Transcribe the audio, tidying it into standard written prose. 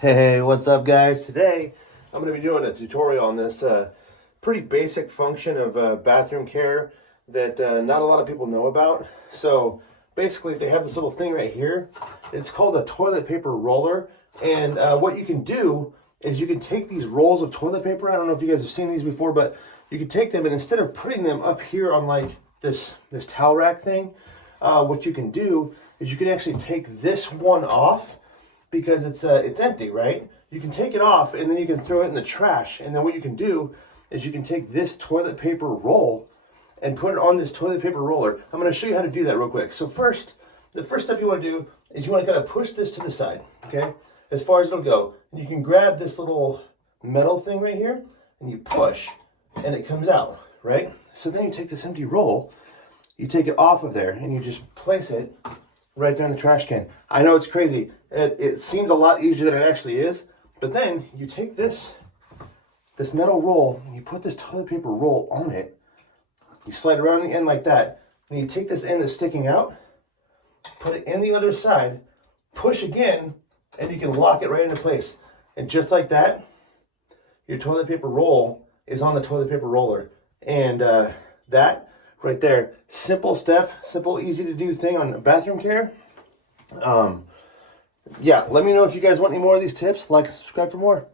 Hey, what's up guys? Today I'm going to be doing a tutorial on this pretty basic function of bathroom care that not a lot of people know about. So basically they have this little thing right here. It's called a toilet paper roller, and what you can do is you can take these rolls of toilet paper. I don't know if you guys have seen these before, but you can take them, and instead of putting them up here on like this towel rack thing, what you can do is you can actually take this one off, because it's empty, right? You can take it off and then you can throw it in the trash. And then what you can do is you can take this toilet paper roll and put it on this toilet paper roller. I'm going to show you how to do that real quick. So the first step you want to do is you want to kind of push this to the side, okay? As far as it'll go. And you can grab this little metal thing right here and you push and it comes out, right? So then you take this empty roll, you take it off of there and you just place it right there in the trash can. I know it's crazy. It seems a lot easier than it actually is, but then you take this metal roll and you put this toilet paper roll on it. You slide around the end like that, and you take this end that's sticking out, put it in the other side, push again, and you can lock it right into place. And just like that, your toilet paper roll is on the toilet paper roller. And that right there, simple step, simple, easy to do thing on bathroom care. Yeah, let me know if you guys want any more of these tips. Like and subscribe for more.